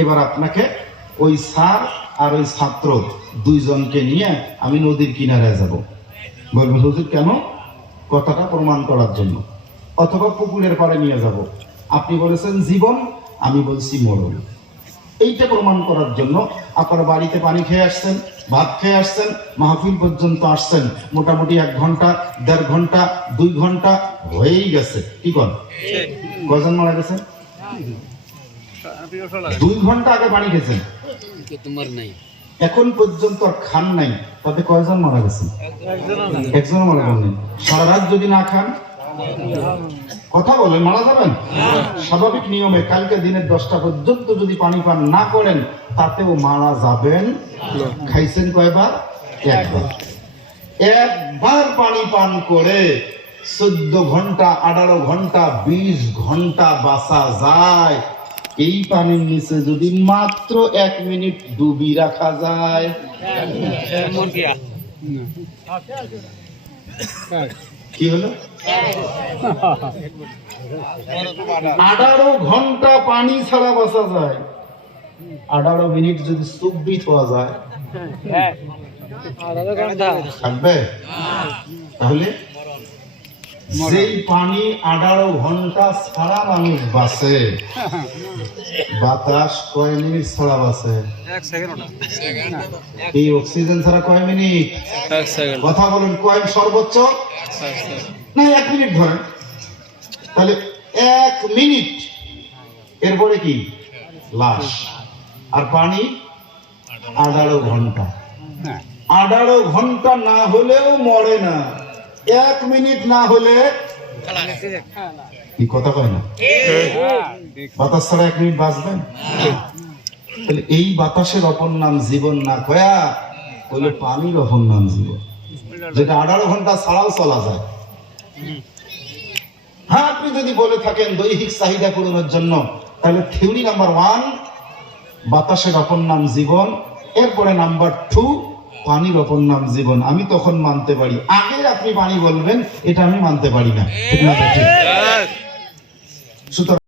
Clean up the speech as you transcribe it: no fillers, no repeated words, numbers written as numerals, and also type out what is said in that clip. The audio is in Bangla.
এবার আপনাকে ওই স্যার আর ওই ছাত্র দুইজনকে নিয়ে আমি নদীর কিনারে যাব। বলবেন হুজুর কেন? কথাটা প্রমাণ করার জন্য। অথবা পুকুরের পাড়ে নিয়ে যাব। আপনি বলেছেন জীবন, আমি বলছি মরণ। এইটা প্রমাণ করার জন্য আপনার বাড়িতে পানি খেয়ে আসছেন, ভাত খেয়ে আসছেন, মাহফিল পর্যন্ত আসছেন, মোটামুটি 1 ঘন্টা, 1.5 ঘন্টা, 2 ঘন্টা হয়েই গেছে। কি কর কজন মারা গেছেন? 2 ঘন্টা আগে পানি খেয়েছেন, এখন পর্যন্ত আর খান নাই, তাতে কয়জন মারা গেছেন? একজন মারা যাবেন। সারা রাত যদি না খান, কথা বলেন, মারা যাবেন? স্বাভাবিক নিয়মে কালকে দিনের 10টা পর্যন্ত যদি পানি পান না করেন, তাতেও মারা যাবেন। খাইছেন কয়বার? একবার। একবার পানি পান করে 14 ঘন্টা, 18 ঘন্টা, 20 ঘন্টা বাঁচা যায়। এই পানির নিচে যদি মাত্র 1 মিনিট ডুবি রাখা যায়, কি হলো? 18 ঘন্টা পানি ছাড়া বাঁচা যায়। 18 মিনিট যদি চুপবি হওয়া যায়, থাকবে? তাহলে যেই পানি 18 ঘন্টা ছাড়া মানুষ বাঁচে, বাতাস কয় মিনিট ছাড়া বাঁচে? 1 সেকেন্ড। এই অক্সিজেন ছাড়া কয় মিনিট? 1 সেকেন্ড। কথা বলেন, কয় সর্বোচ্চ? না 1 মিনিট ধরেন। তাহলে 1 মিনিট, এরপরে কি? লাশ। আর পানি 18 ঘন্টা। 18 ঘন্টা না হলেও মরে না, 1 মিনিট না হলে কি কথা কয় না? বাতাস ছাড়া 1 মিনিট বাঁচবেন? তাহলে এই বাতাসের অপর নাম জীবন না কয়া বলে পানির অপর নাম জীবন, যেটা 18 ঘন্টা ছাড়াও চলা যায়। হ্যাঁ, আপনি যদি বলে থাকেন দৈহিক চাহিদা পূরণের জন্য, তাহলে থিওরি নাম্বার 1 বাতাসের অপর নাম জীবন, এরপরে নাম্বার 2 পানির অপর নাম জীবন। আমি তখন মানতে পারি, আগে আপনি পানি বলবেন এটা আমি মানতে পারি না। ঠিক না? ঠিক। সুতরাং